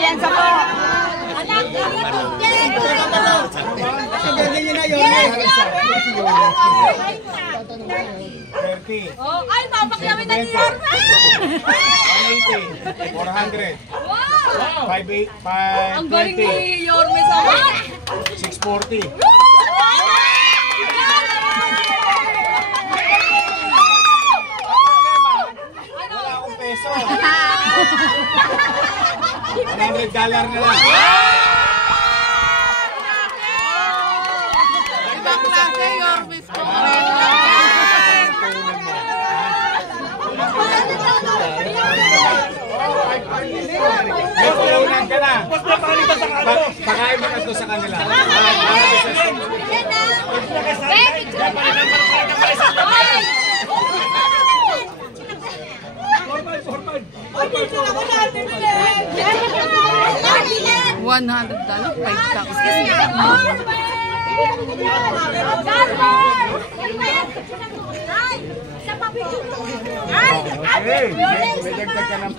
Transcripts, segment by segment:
Piensa po. Anak, oh, ay, papakyawin na ni Yorme! 180, 400. Wow! 520. Ang galing ni Yorme sa mga. 640. Wala akong peso. $100 na lang. Ibang klase, Yorme po. May pulunan ka na. Pakain mo na ito sa kanila. $100, 5,000. May dagdag ka ng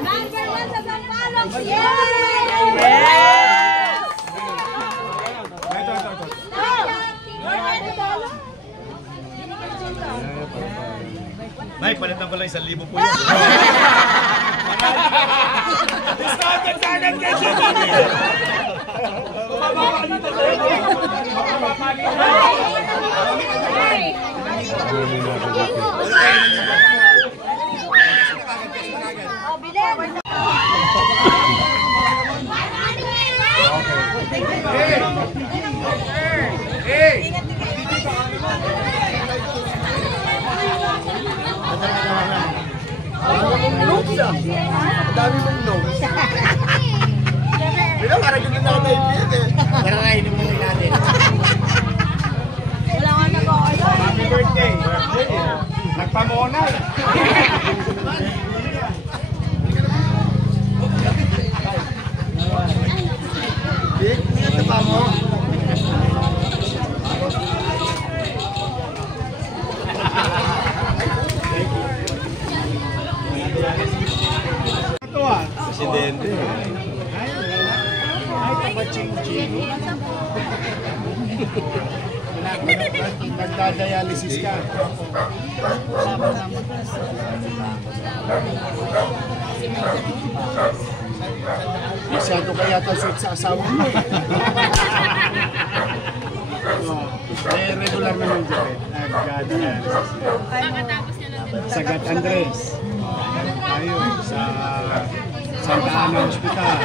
Number 1 sa Sampaloc. Nay, palitan pala 1,000 po yun. Discounted sa agad kasi! Ang dami mong notes. Pero parang yung natin eh. Tara na, inimuli natin. Wala ka nag-o-order. Happy birthday! Nagpamona! Ito pa mo. Ito ah! Presidente. Ay, kapaching-ching. Nagdadialysis ka. Masyado kaya ito sweet sa asawa mo. Eh, regular naman dyan. Nagdadialysis. Sagat Andres. Tayo sa Santa Ana Hospital.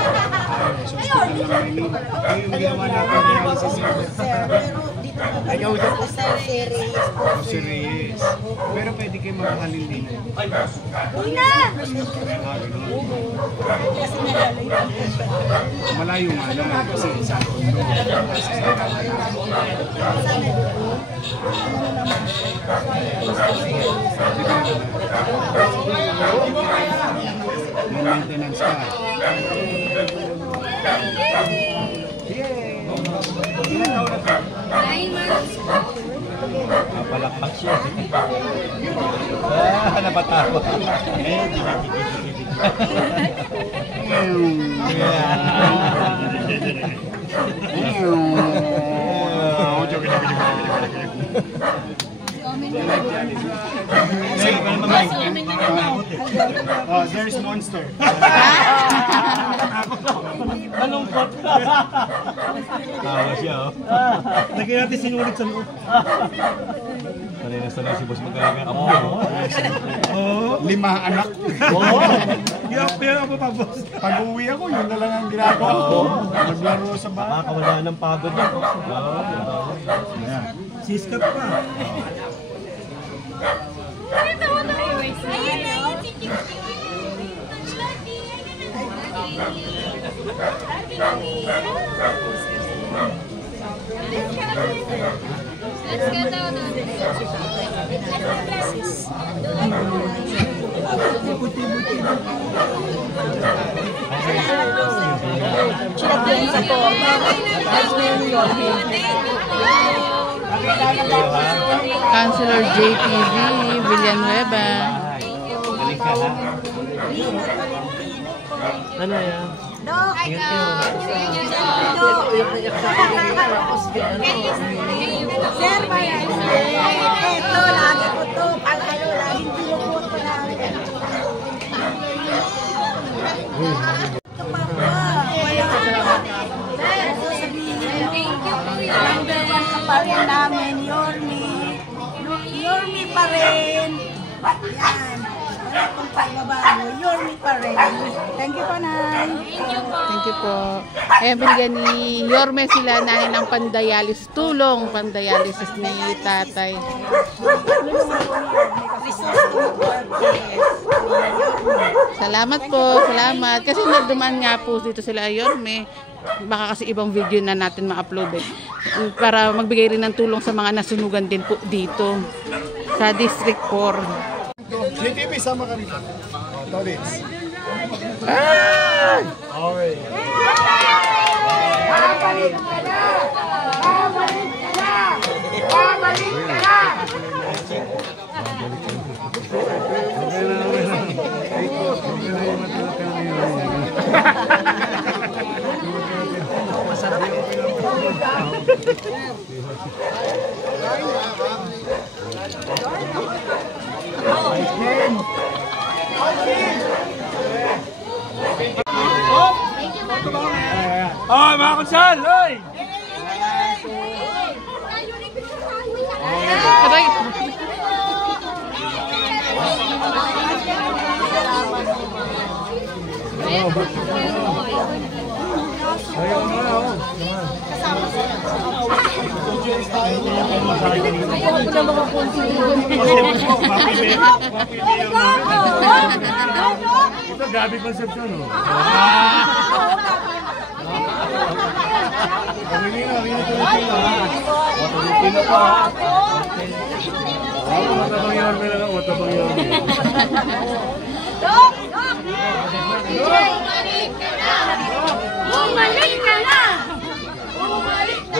Sa hospital ng Maynila. Yung ginawa natin dialysis. Ikaw dyan? Si Reyes. Pero pwede kayo maghalin din. Una! Malayo nga na kasi sa kondo. May maintenance ka. Yay! Ilan taon na ka? 9 months. Palakpak siya. Napatawa. Oh, there's monster. Malungkot. Tawa siya, oh. Lagyan natin sinulit sa loob. Sanay si boss magkaya ng apo. Oo. 5 anak. Oo. Pero ako pa, boss. Pag-uwi ako, yun na lang ang ginagawa ko. Maglaro sa bahay. Nakakawala ng pagod niya. Siskap pa. Let's get down. Councilor JTV Villanueva. Galing ka ha. Ano yan? Sir, ito, lagi ko to. Pag ano, laging pinupunto namin. Number one ka pa rin namin, Yorme pa rin. Yan. Wala pong pagbabago, Yorme pa rin. Thank you po, Nay. Thank you po. Ayan, binigyan ni Yorme sila nahin ng pandayalis. Tulong pandayalis ni tatay. Salamat po, salamat. Kasi nagdumaan nga po dito sila Yorme. Baka kasi ibang video na natin ma-upload eh. Para magbigay rin ng tulong sa mga nasunugan din po dito sa District 4. JTV, sama ka rito. Tolits. Ah! Okay. Babalik ka na! Babalik ka na! Babalik ka na! Oh, mga kunsal! Hoy! Aray! Ito, Gabi Concepcion, oh. Pilipino pa, ha? Matabang Yorme lang, matabang Yorme. Bumalik ka na! Bumalik ka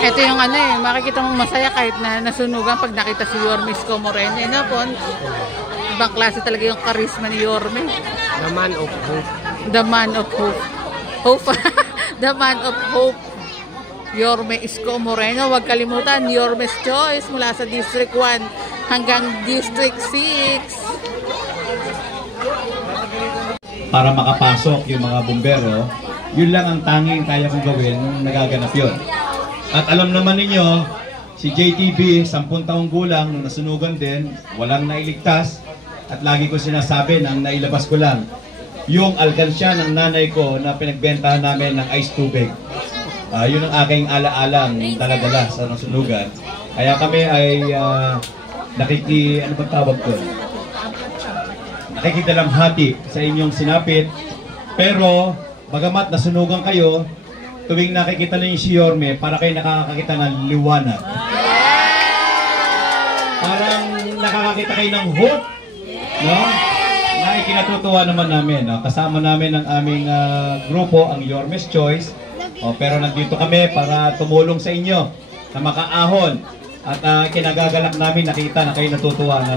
Ito yung ano eh, makikita mong masaya kahit na nasunugan pag nakita si Yorme Isko Moreno. No, Pon? Ibang klase talaga yung charisma ni Yorme. The man of hope. The man of hope. Hope. The man of hope. Yorme Isko Moreno. Huwag kalimutan, Yorme's Choice mula sa District 1 hanggang District 6. Para makapasok yung mga bumbero, yun lang ang tanging kaya kong gawin nung nagaganap yun. At alam naman ninyo, si JTB, 10 taong gulang, nung nasunugan din, walang nailigtas. At lagi ko sinasabi na ang nailabas ko lang, yung alkansya ng nanay ko na pinagbentahan namin ng ice tubig. Yun ang aking ala-alang dala-dala sa nasunugan. Kaya kami ay ano ba tawag ko? Nakikidalamhati sa inyong sinapit. Pero, bagamat nasunugan kayo, tuwing nakikita ninyo si Yorme, para kayo nakakakita ng liwanag. Parang nakakakita kayo ng hope, no? Na ikinatutuwa naman namin. No? Kasama namin ang aming grupo, ang Yorme's Choice. Pero nandito kami para tumulong sa inyo na makaahon. At kinagagalak namin nakita na kayo natutuwa na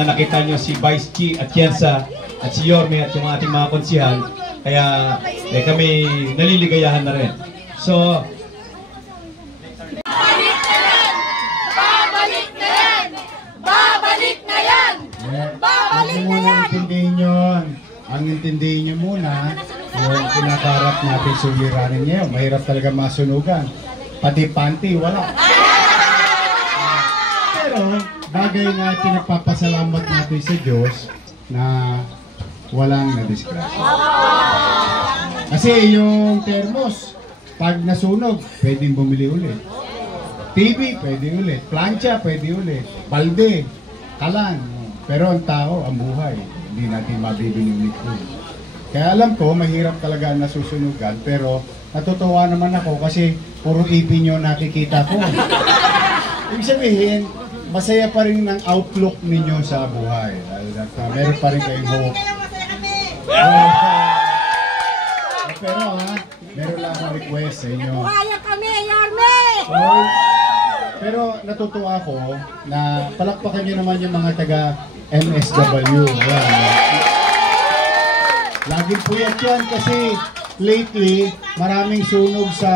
nakita nyo si Vice Chi at Yensa at si Yorme at yung ating mga konsihal. Kaya kami naliligayahan na rin. So, Babalik na yan! Babalik na yan! Babalik na yan! Babalik na yan! Intindihin yun. Ang intindihin nyo muna, yung kinakarap natin suliranin niyo. Mahirap talaga masunugan. Pati panty, wala. Pero, bagay na pinagpapasalamat natin sa Diyos na walang nadisgrasya. Kasi yung thermos, pag nasunog, pwedeng bumili ulit. TV, pwede ulit. Plancha, pwede ulit. Balde, kalan. Pero ang tao, ang buhay, hindi natin mabibili ulit. Kaya alam ko, mahirap talaga nasusunugan, pero natutuwa naman ako kasi puro ipin nyo nakikita ko. Ibig sabihin, masaya pa rin ang outlook ninyo sa buhay. Meron pa rin kayong hope. Pero meron lang akong request sa inyo. Kaya kami, Yorme! Pero natutuwa ako na palakpakan nyo naman yung mga taga MSW. Laging puyat yan kasi lately maraming sunog sa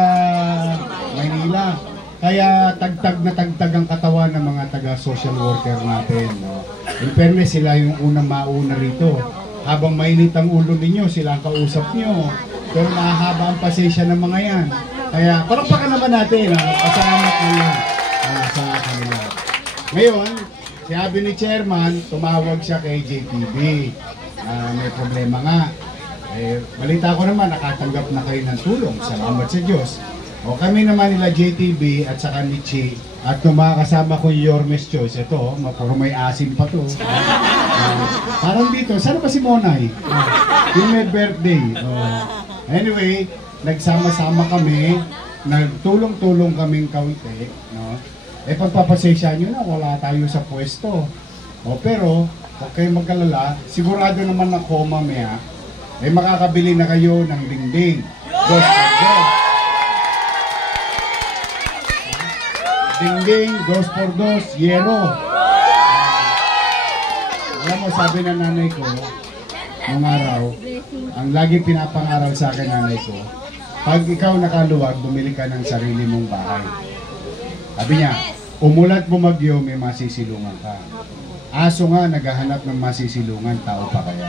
Maynila. Kaya tagtag na tagtag ang katawan ng mga taga-social worker natin. No? In fairness, sila yung unang mauna rito. Habang mainit ang ulo ninyo, sila ang kausap nyo. Pero mahaba ang pasensya ng mga yan. Kaya palakpakan naman natin. Pasalamat nila sa kanila. Ngayon, sabi ni Chairman, tumawag siya kay JTB. May problema nga. Balita ko naman, nakatanggap na kayo ng tulong. Salamat sa Diyos. O kami naman nila JTB at saka ni Chi at kung makakasama ko yung Yorme's Choice, ito, puro may asin pa to. Parang dito, saan ba si Monay? Yung may birthday. Anyway, nagsama-sama kami, nagtulong-tulong kaming kaunti. No? Pagpapasensya nyo na, wala tayo sa pwesto. Pero, huwag kayong mag-alala, sigurado naman ako mamaya, makakabili na kayo ng dingding. Dingding, 2x2, yero. Alam mo, sabi ng nanay ko, nung araw, ang lagi pinapangaral sa akin nanay ko, pag ikaw nakaluwag, bumili ka ng sarili mong bahay. Sabi niya, umulat bumagyo, may masisilungan ka. Aso nga, naghahanap ng masisilungan, tao pa kaya.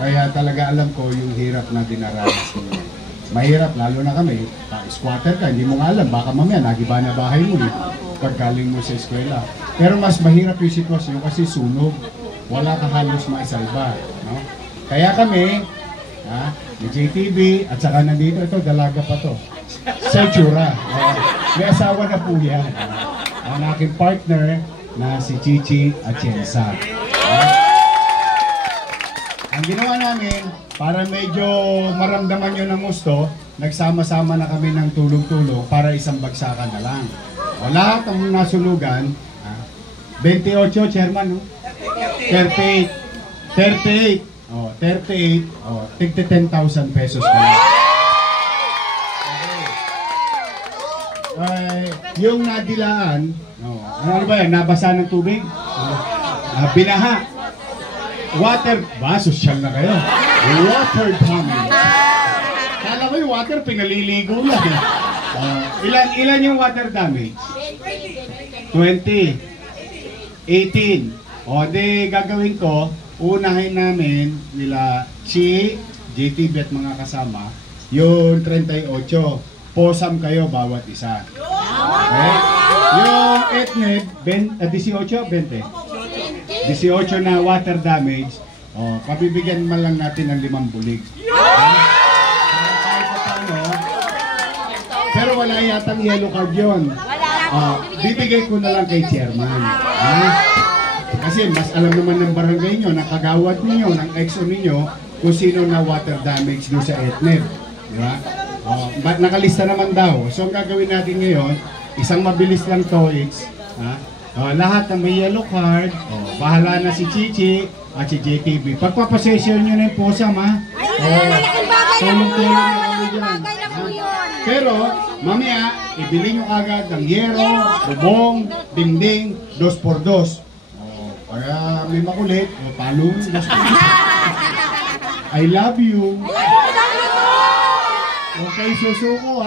Kaya talaga alam ko yung hirap na dinaranas niyo. Mahirap, lalo na kami, squatter ka, hindi mo nga alam, baka mamaya nagiba na bahay mo paggaling mo sa eskwela. Pero mas mahirap yung sitwasyon kasi sunog, wala ka halos maisalba. No? Kaya kami, ni JTB, at saka nandito, ito, dalaga pa to, sa Chura. May asawa na po yan. Ang aking partner na si Chichi Atienza. Ang ginawa namin, para medyo maramdaman nyo ng gusto, nagsama-sama na kami ng tulong-tulong para isang bagsakan na lang. Lahat ang nasunugan, 28, Chairman, no? 38. 38. 38. Tigti 10,000 pesos ka lang. Yung nadilaan, ano ba yan? Nabasa ng tubig? Binaha. Water, sosyal na kayo. Water damage. Kala ko yung water, pinaliligo lang. Ilan yung water damage? 20. 18. Di gagawin ko, unahin namin nila Chi, JTB at mga kasama, yung 38. Posam kayo bawat isa. Okay? Yung etneb, 18, 20. 18 na water damage, pabibigyan man lang natin ng 5 bulig. Pero wala yatang yellow card yun. Bibigay ko na lang kay Chairman. Kasi mas alam naman ng barangay nyo, ng kagawad ninyo, ng exo ninyo, kung sino na water damage doon sa etneb. Diba? Nakalista naman daw. So ang gagawin natin ngayon, isang mabilis lang to, lahat na may yellow card, bahala na si Chichi at si JTB. Pagpapasesyon nyo na yung posam, tulong-tulong na kami dyan. Pero, mamaya, ibili nyo agad ng yero, bubong, dingding, 2x2. Para may makulit, palong, 2x2. I love you. Okay, susuko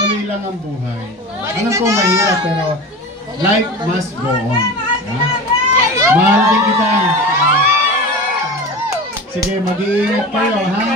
tuloy lang ang buhay. Alam ko mahirap pero life must go on. Mahal din kita. Sige, mag-iingat kayo, ha?